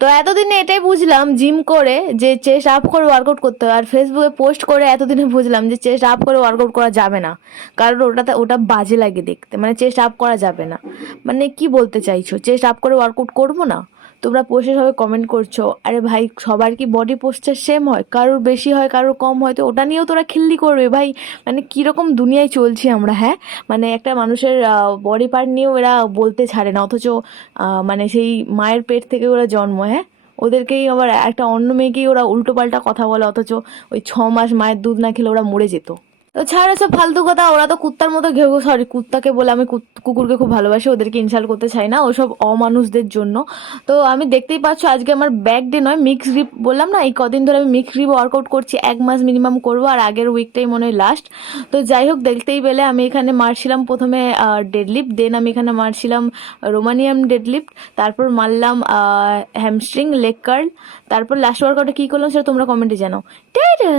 তো এতদিনে এটাই বুঝলাম জিম করে যে চেস্ট আপ করে ওয়ার্কআউট করতে হয়, আর ফেসবুকে পোস্ট করে এতদিনে বুঝলাম যে চেস্ট আপ করে ওয়ার্কআউট করা যাবে না, কারণ ওটা বাজে লাগে দেখতে, মানে চেস্ট আপ করা যাবে না। মানে কি বলতে চাইছো, চেস্ট আপ করে ওয়ার্কআউট করবো না? তোমরা পোস্টে সবাই কমেন্ট করছো, আরে ভাই সবার কি বডি পোস্টার সেম হয়? কারোর বেশি হয় কারোর কম হয়, তো ওটা নিয়েও তোরা খিল্লি করবে ভাই? মানে কীরকম দুনিয়ায় চলছি আমরা, হ্যাঁ? মানে একটা মানুষের বডি পার্ট নিয়েও এরা বলতে ছাড়ে না, অথচ মানে সেই মায়ের পেট থেকে ওরা জন্ম, হ্যাঁ? ওদেরকেই আবার একটা অন্য মেয়েকেই ওরা উল্টোপাল্টা কথা বলে, অথচ ওই 6 মাস মায়ের দুধ না খেলে ওরা মরে যেত। তো ছাড় এসব ফালতু কথা, ওরা তো কুত্তার মতো ঘেউ, সরি কুত্তাকে বলে, আমি কুকুরকে খুব ভালোবাসি, ওদেরকে ইনসাল্ট করতে চাই না, ওসব অমানুষদের জন্য। তো আমি দেখতেই পাচ্ছ আজকে আমার ব্যাক ডে নয়, মিক্স গ্রিপ, বললাম না এই কদিন ধরে আমি মিক্স গ্রিপ ওয়ার্কআউট করছি, 1 মাস মিনিমাম করবো, আর আগের উইকটাই মনে হয় লাস্ট। তো যাই হোক, দেখতেই পেলে আমি এখানে মারছিলাম প্রথমে ডেডলিফট, দেন আমি এখানে মারছিলাম রোমানিয়াম ডেডলিফট, তারপর মারলাম হ্যামস্ট্রিং লেগ কার্ল, তারপর লাস্ট ওয়ার্কআউটে কী করলাম সেটা তোমরা কমেন্টে জানাও। টাটা।